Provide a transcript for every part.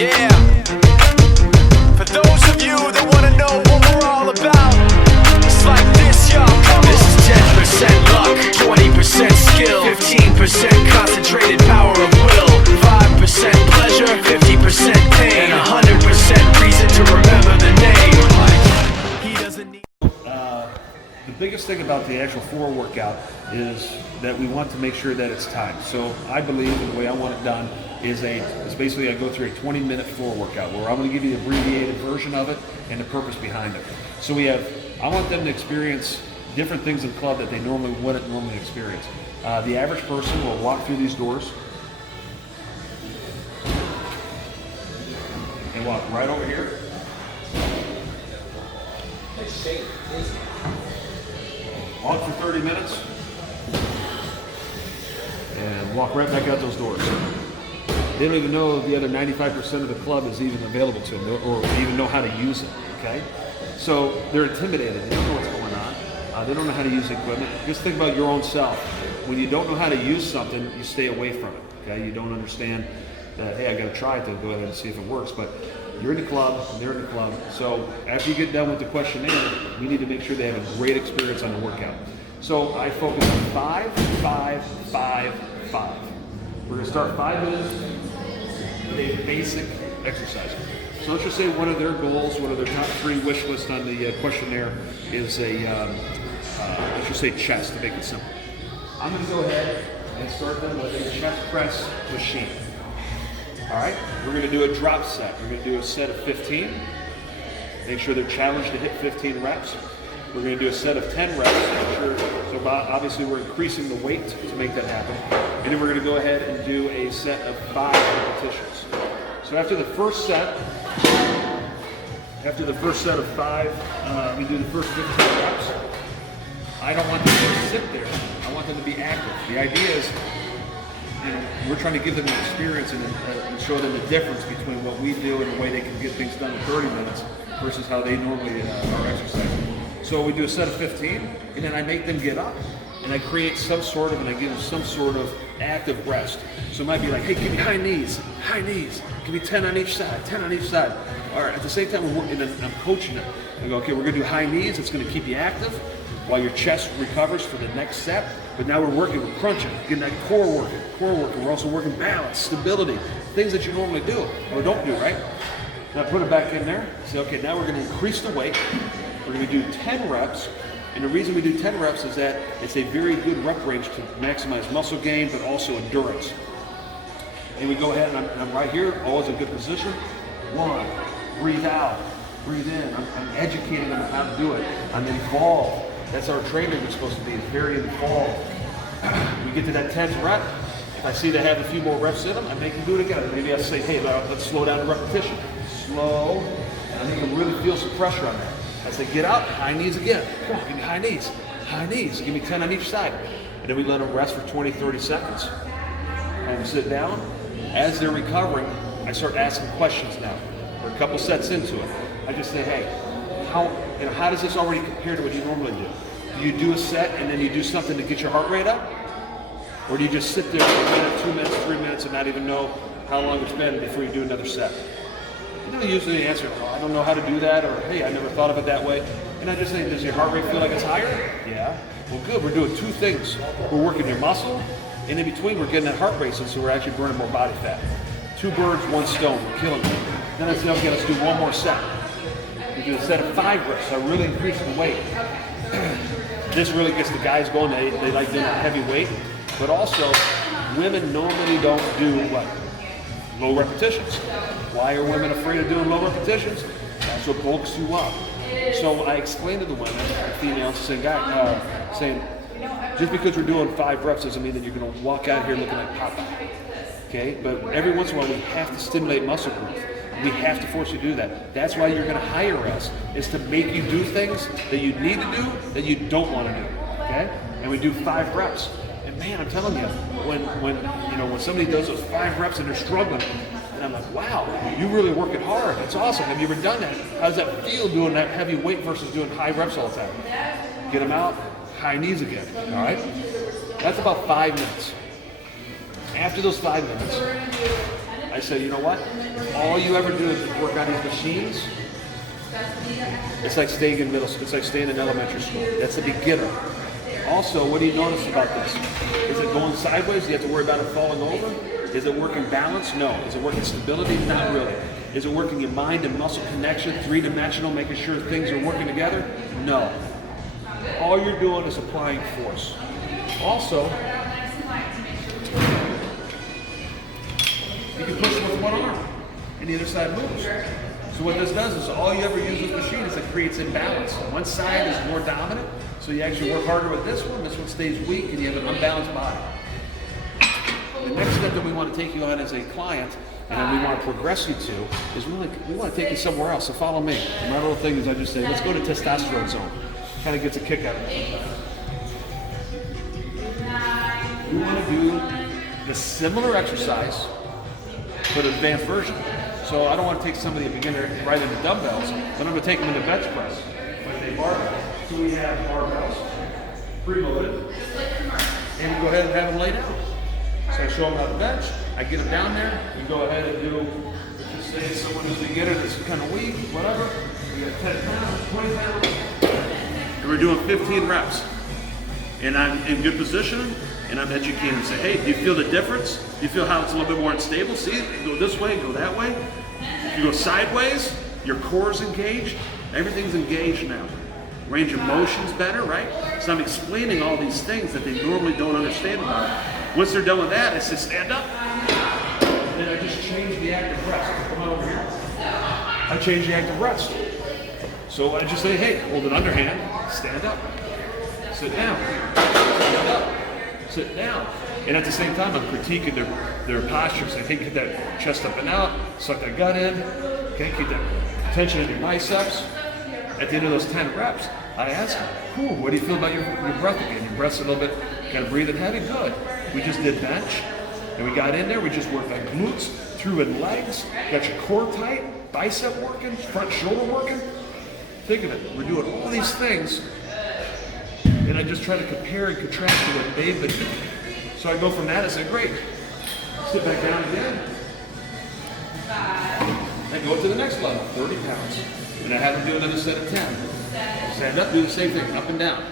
Yeah. For those of you that want to know what we're all about, it's like this, y'all. This is 10% luck, 20% skill, 15% concentrated power of will, 5% pleasure, 50% pain, and 100% reason to remember the name. He doesn't need. The biggest thing about the actual floor workout is that we want to make sure that it's timed. So I believe the way I want it done is basically I go through a 20-minute floor workout where I'm going to give you the abbreviated version of it and the purpose behind it. So I want them to experience different things in club that they wouldn't normally experience. The average person will walk through these doors and walk right over here. Walk for 30 minutes and walk right back out those doors. They don't even know the other 95% of the club is even available to them or even know how to use it, okay? So they're intimidated, they don't know what's going on. They don't know how to use the equipment. Just think about your own self. When you don't know how to use something, you stay away from it, okay? You don't understand that, hey, I gotta try it to go ahead and see if it works, but you're in the club, and they're in the club. So after you get done with the questionnaire, we need to make sure they have a great experience on the workout. So I focus on 5, 5, 5, 5. We're gonna start 5 minutes with a basic exercise. So let's just say one of their goals, one of their top 3 wish list on the questionnaire is let's just say chest to make it simple. I'm gonna go ahead and start them with a chest press machine. All right, we're going to do a drop set. We're going to do a set of 15. Make sure they're challenged to hit 15 reps. We're going to do a set of 10 reps. So obviously we're increasing the weight to make that happen. And then we're going to go ahead and do a set of 5 repetitions. So after the first set of 5, we do the first 15 reps. I don't want them to sit there. I want them to be active. The idea is, we're trying to give them an experience and show them the difference between what we do and the way they can get things done in 30 minutes versus how they normally are exercising. So we do a set of 15, and then I make them get up, and I create and I give them some sort of active rest. So it might be like, hey, give me high knees, give me 10 on each side, 10 on each side. All right, at the same time, I'm coaching them. I go, okay, we're gonna do high knees, it's gonna keep you active while your chest recovers for the next set. But now we're crunching, getting that core working. We're also working balance, stability, things that you normally do or don't do, right? Now put it back in there. Say, okay, now we're gonna increase the weight. We're gonna do 10 reps. And the reason we do 10 reps is that it's a very good rep range to maximize muscle gain, but also endurance. And we go ahead, and I'm right here, always in good position. 1, breathe out, breathe in. I'm educating them on how to do it. I'm involved. That's our training is supposed to be, very involved. We get to that 10th rep. If I see they have a few more reps in them, I make them do it again. Maybe I say, hey, let's slow down the repetition. Slow, and I make them really feel some pressure on that. I say, get out, high knees again. Come on, give me high knees. Give me 10 on each side. And then we let them rest for 20, 30 seconds. And sit down. As they're recovering, I start asking questions now. We're a couple sets into it. I just say, hey, how does this already compare to what you normally do? Do you do a set and then you do something to get your heart rate up? Or do you just sit there for a minute, 2 minutes, 3 minutes and not even know how long it's been before you do another set? Usually the answer, I don't know how to do that, or hey, I never thought of it that way. And I just say, does your heart rate feel like it's higher? Yeah. Well, good, we're doing 2 things. We're working your muscle, and in between we're getting that heart racing, so we're actually burning more body fat. 2 birds, 1 stone, we're killing it. Then I say, okay, let's do 1 more set. We do a set of 5 reps, so I really increase the weight. This really gets the guys going. They like doing heavy weight, but also women normally don't do what? Low repetitions. Why are women afraid of doing low repetitions? That's what bulks you up. So I explain to the women, the females, saying, just because we're doing 5 reps doesn't mean that you're going to walk out here looking like Popeye. Okay, but every once in a while we have to stimulate muscle growth. We have to force you to do that. That's why you're going to hire us, is to make you do things that you need to do that you don't want to do. Okay? And we do 5 reps. And man, I'm telling you, when somebody does those 5 reps and they're struggling, and I'm like, wow, you really working hard. That's awesome. Have you ever done that? How does that feel doing that heavy weight versus doing high reps all the time? Get them out, high knees again. All right? That's about 5 minutes. After those 5 minutes, I say, you know what? All you ever do is work on these machines. It's like staying in it's like staying in elementary school. That's the beginner. Also, what do you notice about this? Is it going sideways? Do you have to worry about it falling over? Is it working balance? No. Is it working stability? Not really. Is it working your mind and muscle connection, three-dimensional, making sure things are working together? No. All you're doing is applying force. Also, you can push with one arm and the other side moves. So what this does is all you ever use with this machine is it creates imbalance. One side is more dominant, so you actually work harder with this one stays weak, and you have an unbalanced body. The next step that we want to take you on as a client, and then we want to progress you to, is we want to take you somewhere else, so follow me. And my little thing is I just say, let's go to testosterone zone. Kind of gets a kick out of it. We want to do the similar exercise, but an advanced version. So I don't want to take somebody, a beginner, right into dumbbells, but I'm going to take them into bench press with a barbell. So we have barbells, preloaded, and we go ahead and have them lay down. So I show them how to bench, I get them down there, we go ahead and do, let's just say someone who's a beginner that's kind of weak, whatever, we got 10 pounds, 20 pounds, and we're doing 15 reps. And I'm in good position, and I'm educating and say, hey, do you feel the difference? Do you feel how it's a little bit more unstable? See, you go this way, go that way. If you go sideways, your core's engaged, everything's engaged now. Range of motion's better, right? So I'm explaining all these things that they normally don't understand about it. Once they're done with that, I say stand up, and then I just change the active rest. Come on over here. I change the active rest. So I just say, hey, hold an underhand, stand up, sit down, stand up, sit down. And at the same time, I'm critiquing their posture, saying, hey, get that chest up and out, suck that gut in, okay, keep that tension in your biceps. At the end of those 10 reps, I ask them, what do you feel about your breath again? Your breath's a little bit kind of breathing heavy? Good. We just did bench, and we got in there, we just worked on glutes, threw in legs, got your core tight, bicep working, front shoulder working. Think of it, we're doing all these things, and I just try to compare and contrast to what they've been doing. So I go from that, I say, great, sit back down again, and go to the next level, 30 pounds. And I have them do another set of 10. Stand up, do the same thing, up and down.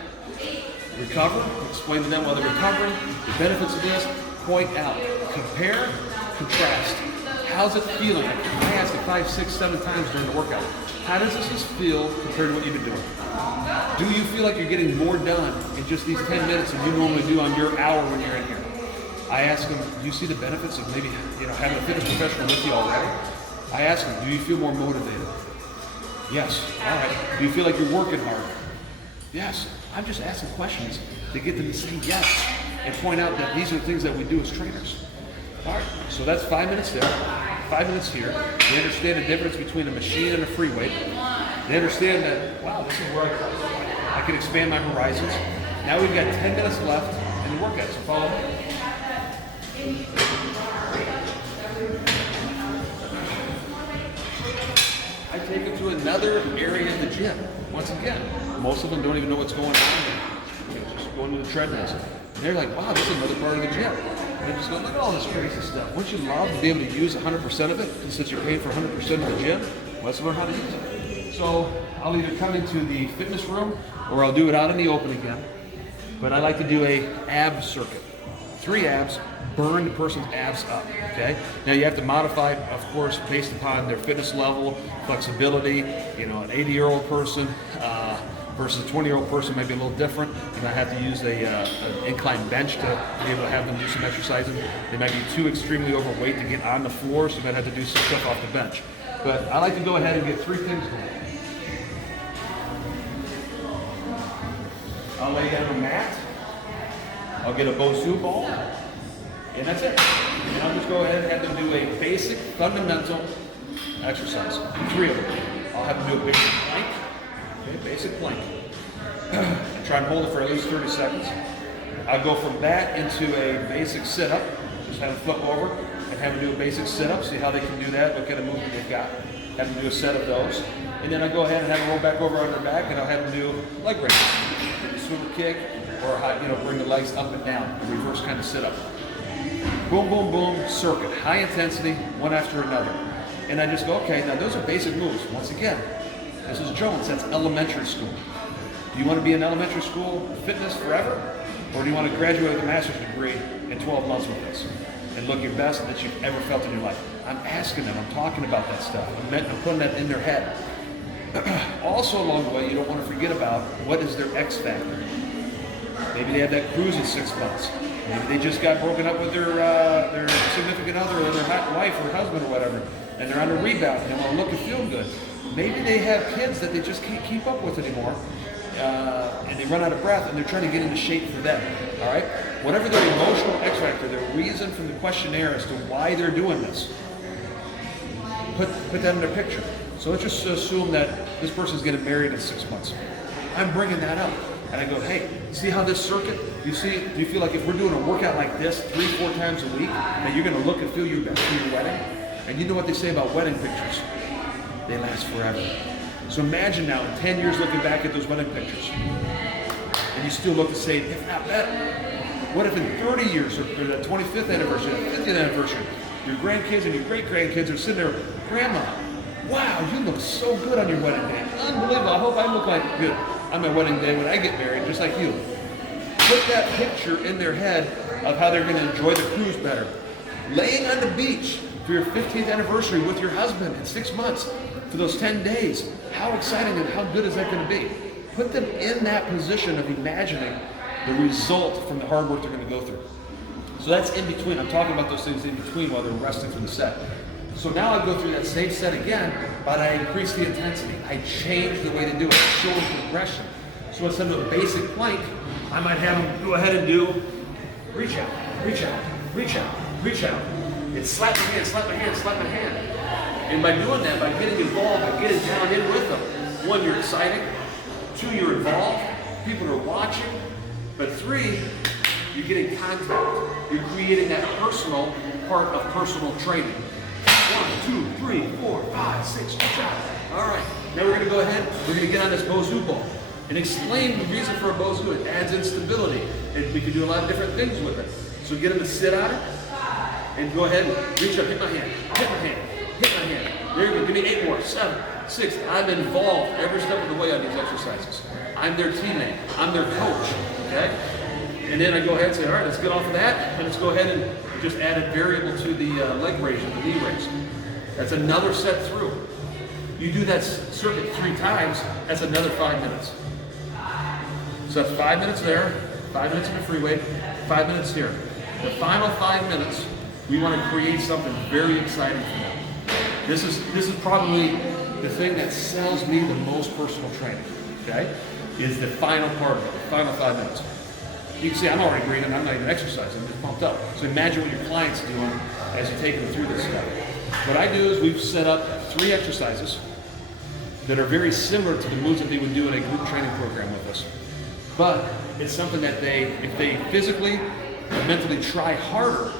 Recover, explain to them while they're recovering, the benefits of this, point out, compare, contrast. How's it feeling? I ask it 5, 6, 7 times during the workout. How does this feel compared to what you've been doing? Do you feel like you're getting more done in just these 10 minutes than you normally do on your hour when you're in here? I ask them, do you see the benefits of maybe having a fitness professional with you already? I ask them, do you feel more motivated? Yes. All right. Do you feel like you're working hard? Yes. I'm just asking questions to get them to say yes and point out that these are the things that we do as trainers. All right. So that's 5 minutes there, 5 minutes here. They understand the difference between a machine and a free weight. They understand that, wow, this is where I can expand my horizons. Now we've got 10 minutes left in the workout, so follow me. I take them to another area of the gym. Once again, most of them don't even know what's going on. They're just going to the treadmills. And they're like, wow, this is another part of the gym. And they're just going, look at all this crazy stuff. Wouldn't you love to be able to use 100% of it? Since you're paying for 100% of the gym, let's learn how to use it. So I'll either come into the fitness room or I'll do it out in the open again. But I like to do a ab circuit. 3 abs, burn the person's abs up, okay? Now you have to modify it, of course, based upon their fitness level, flexibility. An 80-year-old person versus a 20-year-old person may be a little different. You might have to use an incline bench to be able to have them do some exercising. They might be too extremely overweight to get on the floor, so you might have to do some stuff off the bench. But I like to go ahead and get 3 things going. I'll lay down a mat. I'll get a Bosu ball, and that's it. And I'll just go ahead and have them do a basic, fundamental exercise. 3 of them. I'll have them do a basic plank. Okay, basic plank. And try and hold it for at least 30 seconds. I'll go from that into a basic sit-up. Just have them flip over and have them do a basic sit-up. See how they can do that. Look at a movement they've got. Have them do a set of those. And then I'll go ahead and have them roll back over on their back, and I'll have them do leg raises. Swimmer kick, or bring the legs up and down, a reverse kind of sit-up. boom, boom, boom, circuit, high intensity, one after another. And I just go, okay, now those are basic moves. Once again, this is Jones, that's elementary school. Do you want to be in elementary school fitness forever? Or do you want to graduate with a master's degree in 12 months with this and look your best that you've ever felt in your life? I'm asking them, I'm talking about that stuff. I'm putting that in their head. Also along the way, you don't want to forget about what is their X factor. Maybe they have that cruise in 6 months. Maybe they just got broken up with their significant other or their wife or husband or whatever, and they're on a rebound and they want to look and feel good. Maybe they have kids that they just can't keep up with anymore, and they run out of breath and they're trying to get into shape for them. All right? Whatever their emotional X factor, their reason from the questionnaire as to why they're doing this, put that in their picture. So let's just assume that this person's getting married in 6 months. I'm bringing that up. And I go, hey, see how this circuit, do you feel like if we're doing a workout like this 3-4 times a week, that you're gonna look and feel your best for your wedding? And you know what they say about wedding pictures? They last forever. So imagine now, in 10 years looking back at those wedding pictures, and you still look the same, if not better. What if in 30 years, or the 25th anniversary, the 50th anniversary, your grandkids and your great-grandkids are sitting there, Grandma, wow, you look so good on your wedding day. Unbelievable, I hope I look like good on my wedding day when I get married, just like you. Put that picture in their head of how they're gonna enjoy the cruise better. Laying on the beach for your 15th anniversary with your husband in 6 months for those 10 days. How exciting and how good is that gonna be? Put them in that position of imagining the result from the hard work they're gonna go through. So that's in between. I'm talking about those things in between while they're resting from the set. So now I go through that same set again, but I increase the intensity. I change the way they do it. I show them progression. So instead of a basic plank, I might have them go ahead and do reach out, reach out, reach out, reach out. It's slap my hand, slap my hand, slap my hand. And by doing that, by getting involved, by getting down in with them, 1, you're excited. 2, you're involved. People are watching. But 3, you're getting contact. You're creating that personal part of personal training. 1, 2, 3, 4, 5, 6, shot. All right, now we're gonna go ahead, we're gonna get on this Bozu ball and explain the reason for a Bozu. It adds instability, and we can do a lot of different things with it. So get them to sit on it, and go ahead and reach up, hit my hand, hit my hand, hit my hand. There you go, give me 8 more, 7, 6. I'm involved every step of the way on these exercises. I'm their teammate, I'm their coach, okay? And then I go ahead and say, all right, let's get off of that, and let's go ahead and just add a variable to the leg raise or the knee raise. That's another set through. You do that circuit 3 times, that's another 5 minutes. So that's 5 minutes there, 5 minutes in the free weight, 5 minutes here. The final 5 minutes, we want to create something very exciting for them. This is probably the thing that sells me the most personal training, okay? Is the final part of it, the final 5 minutes. You can see I'm already breathing, I'm not even exercising, I'm just pumped up. So imagine what your client's doing as you're taking them through this stuff. What I do is we've set up 3 exercises that are very similar to the moves that they would do in a group training program with us. But it's something that if they physically or mentally try harder,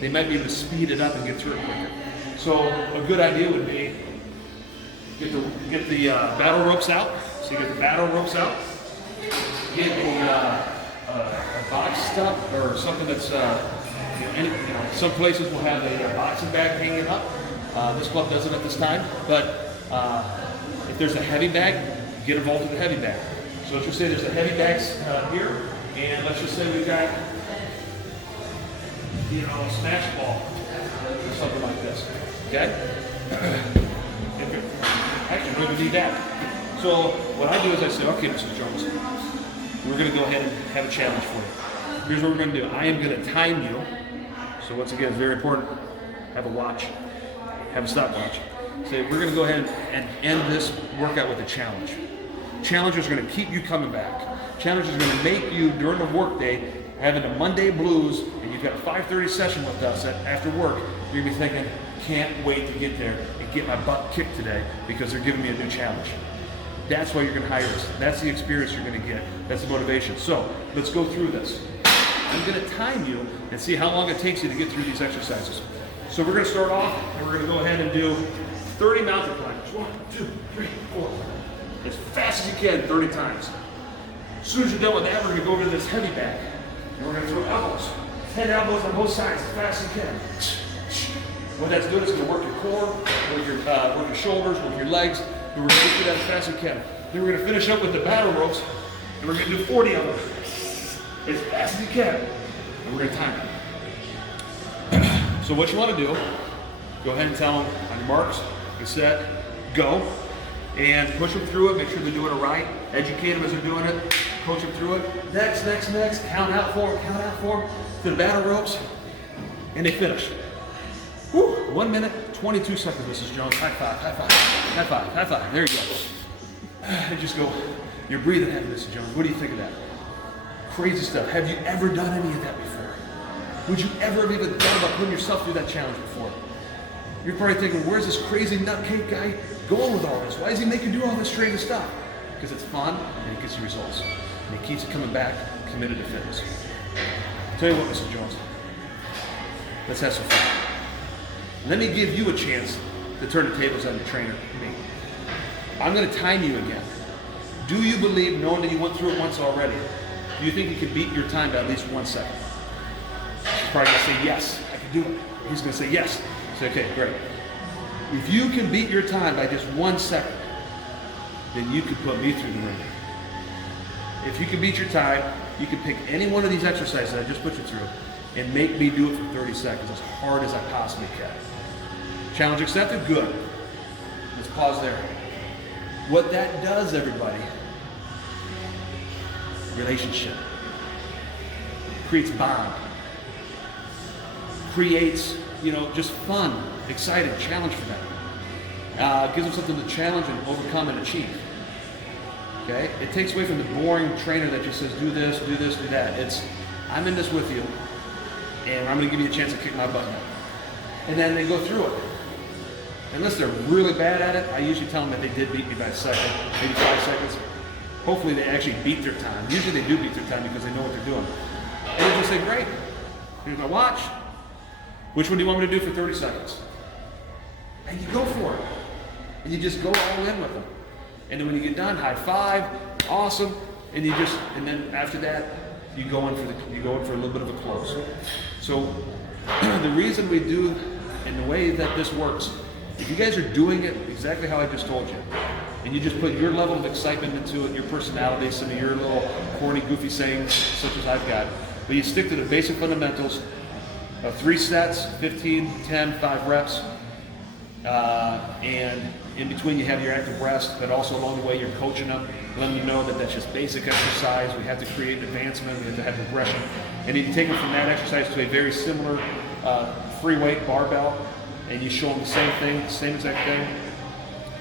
they might be able to speed it up and get through it quicker. So a good idea would be get the battle ropes out. So you get the battle ropes out, get a box stuff or something that's some places will have a boxing bag hanging up. This club doesn't at this time, but if there's a heavy bag, get involved with the heavy bag. So let's just say there's a heavy bags here, and let's just say we've got a smash ball or something like this. Okay? Actually, we don't need that. So what I do is I say, okay, Mrs. Jones, we're going to go ahead and have a challenge for you. Here's what we're going to do. I am going to time you. So once again, it's very important. Have a watch. Have a stopwatch. Say, we're going to go ahead and end this workout with a challenge. Challenges are going to keep you coming back. Challenges are going to make you, during the work day, having a Monday blues, and you've got a 5:30 session with us after work, you're going to be thinking, can't wait to get there and get my butt kicked today because they're giving me a new challenge. That's why you're going to hire us. That's the experience you're going to get. That's the motivation. So let's go through this. I'm going to time you and see how long it takes you to get through these exercises. So we're going to start off and we're going to go ahead and do 30 mountain climbers. 1, 2, 3, 4. As fast as you can, 30 times. As soon as you're done with that, we're going to go over to this heavy bag. And we're going to throw elbows. 10, 10 elbows on both sides as fast as you can. What that's doing is going to work your core, work your shoulders, work your legs, and we're going to get through that as fast as we can. Then we're going to finish up with the battle ropes, and we're going to do 40 of them as fast as you can, and we're going to time it. So what you want to do, go ahead and tell them on your marks, get set, go, and push them through it, make sure they're doing it right, educate them as they're doing it, coach them through it, next, count out for them, to the battle ropes, and they finish. Whew. 1 minute, 22 seconds, Mrs. Jones. High five, high five, high five, high five. There you go. And just go, you're breathing heavy, Mrs. Jones. What do you think of that? Crazy stuff. Have you ever done any of that before? Would you ever have even thought about putting yourself through that challenge before? You're probably thinking, where's this crazy nutcake guy going with all this? Why does he make you do all this crazy stuff? Because it's fun and it gets you results. And it keeps you coming back, committed to fitness. Tell you what, Mrs. Jones, let's have some fun. Let me give you a chance to turn the tables on the trainer, me. I'm going to time you again. Do you believe, knowing that you went through it once already, do you think you can beat your time by at least 1 second? He's probably going to say, yes, I can do it. He's going to say, yes. Say, okay, great. If you can beat your time by just 1 second, then you can put me through the ring. If you can beat your time, you can pick any one of these exercises that I just put you through and make me do it for 30 seconds as hard as I possibly can. Challenge accepted? Good. Let's pause there. What that does, everybody, relationship, creates bond, creates, just fun, exciting, challenge for them. Gives them something to challenge and overcome and achieve. Okay? It takes away from the boring trainer that just says, do this, do that. I'm in this with you, and I'm going to give you a chance to kick my butt now. And then they go through it. Unless they're really bad at it, I usually tell them that they did beat me by a second, maybe 5 seconds. Hopefully they actually beat their time. Usually they do beat their time because they know what they're doing. And they just say, great, here's my watch. Which one do you want me to do for 30 seconds? And you go for it. And you just go all in with them. And then when you get done, high five, awesome. And then after that, you go in for a little bit of a close. So the reason we do, and the way that this works, if you guys are doing it exactly how I just told you, and you just put your level of excitement into it, your personality, some of your little corny, goofy sayings, such as I've got, but you stick to the basic fundamentals of 3 sets, 15, 10, 5 reps, and in between you have your active rest, but also along the way you're coaching them, letting them know that that's just basic exercise. We have to create advancement, we have to have progression, and you take them from that exercise to a very similar free weight barbell, and you show them the same thing, the same exact thing.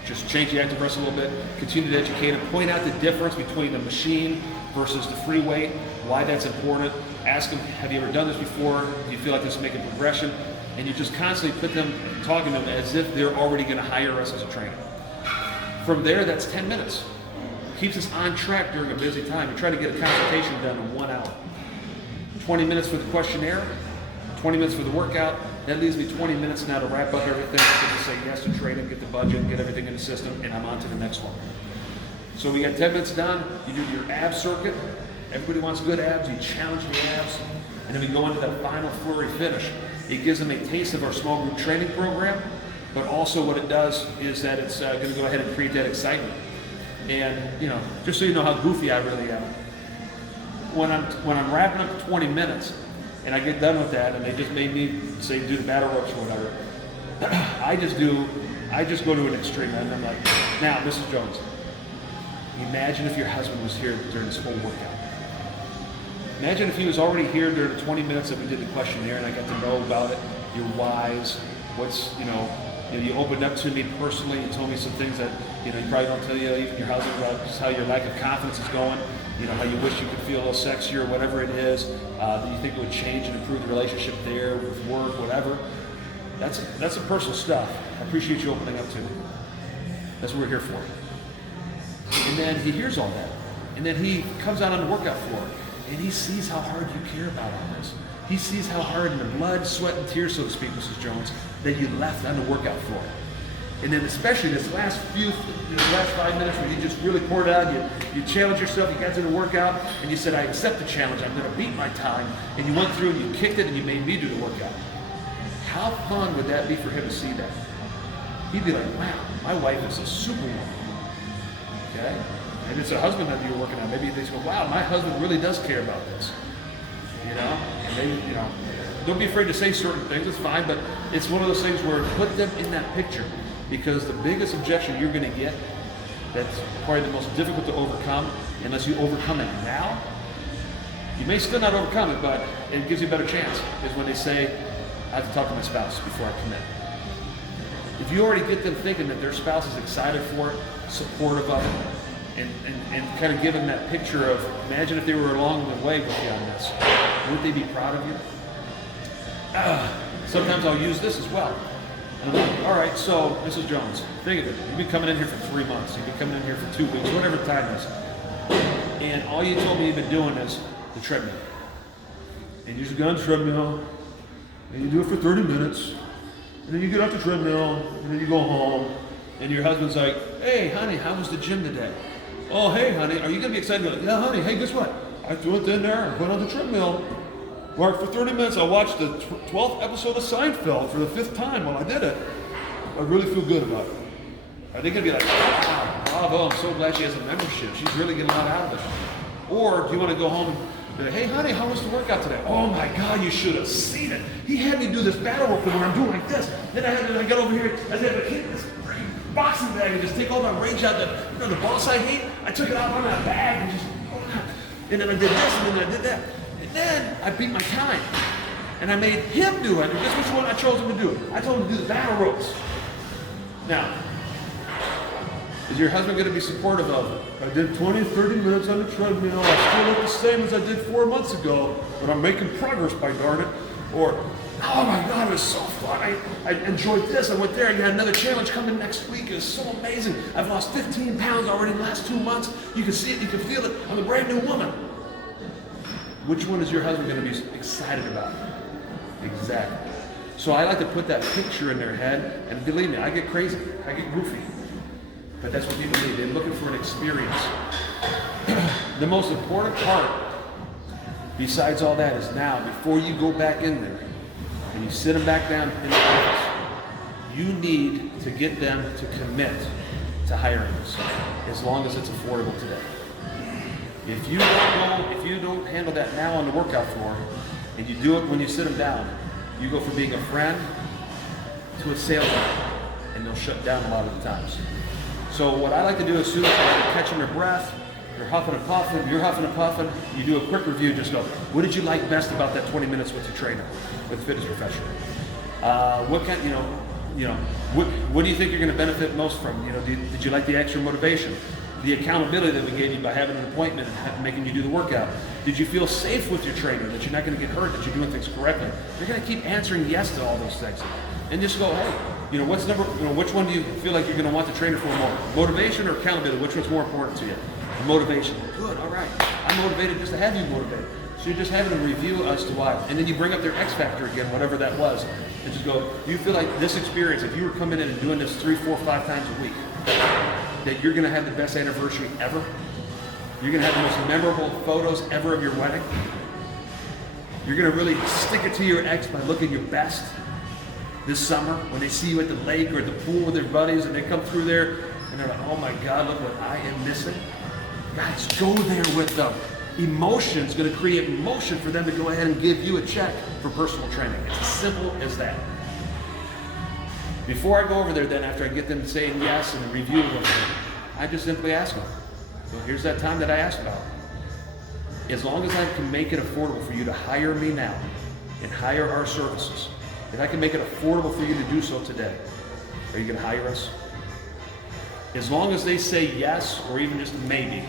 Just change the active rest a little bit, continue to educate them, point out the difference between the machine versus the free weight, why that's important. Ask them, have you ever done this before? Do you feel like this is making progression? And you just constantly put them, talking to them as if they're already going to hire us as a trainer. From there, that's 10 minutes. Keeps us on track during a busy time. We try to get a consultation done in 1 hour. 20 minutes for the questionnaire, 20 minutes for the workout. That leaves me 20 minutes now to wrap up everything, to say yes to training, get the budget, get everything in the system, and I'm on to the next one. So we got 10 minutes done. You do your ab circuit. Everybody wants good abs. You challenge the abs. And then we go into that final flurry finish. It gives them a taste of our small group training program, but also what it does is that it's going to go ahead and create that excitement. And, just so you know how goofy I really am, when I'm wrapping up 20 minutes, and I get done with that, and they just made me say do the battle ropes or whatever, I just go to an extreme, and I'm like, now, Mrs. Jones, imagine if your husband was here during this whole workout. Imagine if he was already here during the 20 minutes that we did the questionnaire, and I got to know about it, your whys, you opened up to me personally, you told me some things that, you probably don't tell even your husband about just how your lack of confidence is going, how you wish you could feel a little sexier, whatever it is, that you think it would change and improve the relationship there with work, whatever. That's some personal stuff. I appreciate you opening up to me. That's what we're here for. And then he hears all that. And then he comes out on the workout floor, and he sees how hard you care about all this. He sees how hard in the blood, sweat, and tears, so to speak, Mrs. Jones, that you left on the workout floor. And then especially this last 5 minutes where you just really poured out, you challenged yourself, you got to the workout, and you said, I accept the challenge, I'm gonna beat my time, and you went through and you kicked it and you made me do the workout. How fun would that be for him to see that? He'd be like, wow, my wife is a superwoman, okay? And it's a husband that you're working on. Maybe they go, wow, my husband really does care about this, you know? And they, you know, don't be afraid to say certain things, it's fine, but it's one of those things where put them in that picture, because the biggest objection you're gonna get, that's probably the most difficult to overcome, unless you overcome it now, you may still not overcome it, but it gives you a better chance, is when they say, I have to talk to my spouse before I commit. If you already get them thinking that their spouse is excited for it, supportive of it, and kind of give them that picture of, imagine if they were along the way with you on this, would they be proud of you? Sometimes I'll use this as well. And I'm like, all right, so Mrs. Jones, think of it. You've been coming in here for 3 months. You've been coming in here for 2 weeks, whatever time it is. And all you told me you've been doing is the treadmill. And you just go on the treadmill, and you do it for 30 minutes, and then you get off the treadmill, and then you go home, and your husband's like, hey, honey, how was the gym today? Oh, hey, honey, are you going to be excited? Like, yeah, honey, hey, guess what? I went in there, I went on the treadmill, worked for 30 minutes, I watched the 12th episode of Seinfeld for the 5th time while I did it. I really feel good about it. Are they going to be like, wow, bravo, I'm so glad she has a membership. She's really getting a lot out of it. Or do you want to go home and be like, hey, honey, how was the workout today? Oh, my God, you should have seen it. He had me do this battle rope thing where I'm doing like this. Then I got over here, I had to hit this boxing bag and just take all my rage out. The boss I hate, I took it out on that bag and just, and then I did this and then I did that. And then I beat my time. And I made him do it. And guess which one I chose him to do? I told him to do the battle ropes. Now, is your husband going to be supportive of it? I did 20, 30 minutes on the treadmill. I still look the same as I did 4 months ago, but I'm making progress, by darn it. Or, oh my God, it was so fun. I enjoyed this. I went there. You had another challenge coming next week. It was so amazing. I've lost 15 pounds already in the last 2 months. You can see it. You can feel it. I'm a brand new woman. Which one is your husband going to be excited about? Exactly. So I like to put that picture in their head, and believe me, I get crazy. I get goofy. But that's what people need. They're looking for an experience. The most important part, besides all that, is now, before you go back in there, and you sit them back down in the office, you need to get them to commit to hiring us, as long as it's affordable today. If you don't handle that now on the workout floor, and you do it when you sit them down, you go from being a friend to a salesman, and they'll shut down a lot of the times. So what I like to do as soon as they're catching their breath, they're huffing and puffing, you're huffing and puffing, you do a quick review, just go, what did you like best about that 20 minutes with the trainer, with the fitness professional? What kind, what do you think you're going to benefit most from? Did you like the extra motivation? The accountability that we gave you by having an appointment and making you do the workout? Did you feel safe with your trainer, that you're not going to get hurt, that you're doing things correctly? You're going to keep answering yes to all those things. And just go, hey, which one do you feel like you're going to want the trainer for more? Motivation or accountability? Which one's more important to you? Motivation. Good, all right. I'm motivated just to have you motivated. So you're just having them review as to why. And then you bring up their X factor again, whatever that was, and just go, do you feel like this experience, if you were coming in and doing this 3, 4, 5 times a week, that you're going to have the best anniversary ever? You're going to have the most memorable photos ever of your wedding? You're going to really stick it to your ex by looking your best this summer when they see you at the lake or at the pool with their buddies and they come through there and they're like, oh my God, look what I am missing. Guys, go there with them. Emotion's going to create motion for them to go ahead and give you a check for personal training. It's as simple as that. Before I go over there then, after I get them saying yes and reviewing with them, I just simply ask them, so here's that time that I asked about. As long as I can make it affordable for you to hire me now and hire our services, if I can make it affordable for you to do so today, are you going to hire us? As long as they say yes or even just maybe,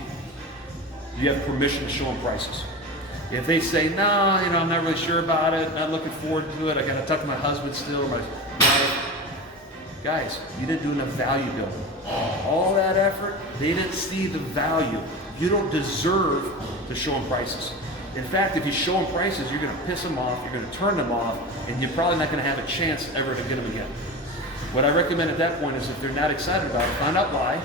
you have permission to show them prices. If they say, no, I'm not really sure about it, not looking forward to it, I got to talk to my husband still, or my wife. Guys, you didn't do enough value building. All that effort, they didn't see the value. You don't deserve to show them prices. In fact, if you show them prices, you're going to piss them off, you're going to turn them off, and you're probably not going to have a chance ever to get them again. What I recommend at that point is if they're not excited about it, find out why,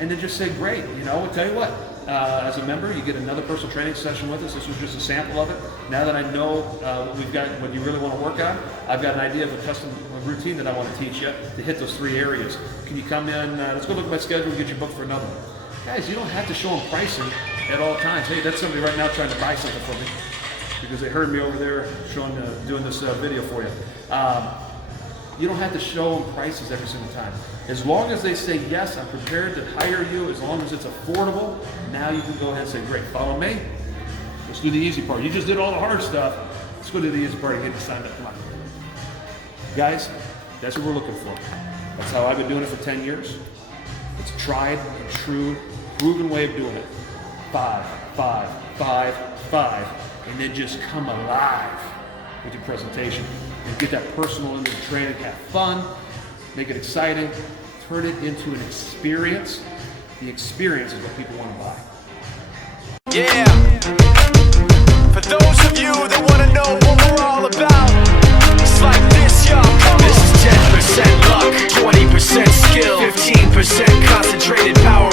and then just say, great, you know, I'll tell you what, as a member, you get another personal training session with us. This was just a sample of it. Now that I know what we've got, what you really want to work on, I've got an idea of a custom routine that I want to teach you to hit those 3 areas. Can you come in, let's go look at my schedule and get your book for another one. Guys, you don't have to show them pricing at all times. Hey, that's somebody right now trying to buy something for me because they heard me over there showing, doing this video for you. You don't have to show them prices every single time. As long as they say, yes, I'm prepared to hire you, as long as it's affordable, now you can go ahead and say, great, follow me. Let's do the easy part. You just did all the hard stuff. Let's go do the easy part and get you signed up. Come on. Guys, that's what we're looking for. That's how I've been doing it for 10 years. It's a tried and true, proven way of doing it. 5, 5, 5, 5, and then just come alive with your presentation and get that personal into the training. Have fun, make it exciting, turn it into an experience. The experience is what people want to buy. Yeah. For those of you that want to know what we're all about, it's like this, y'all. This is 10% luck, 20% skill, 15% concentrated power.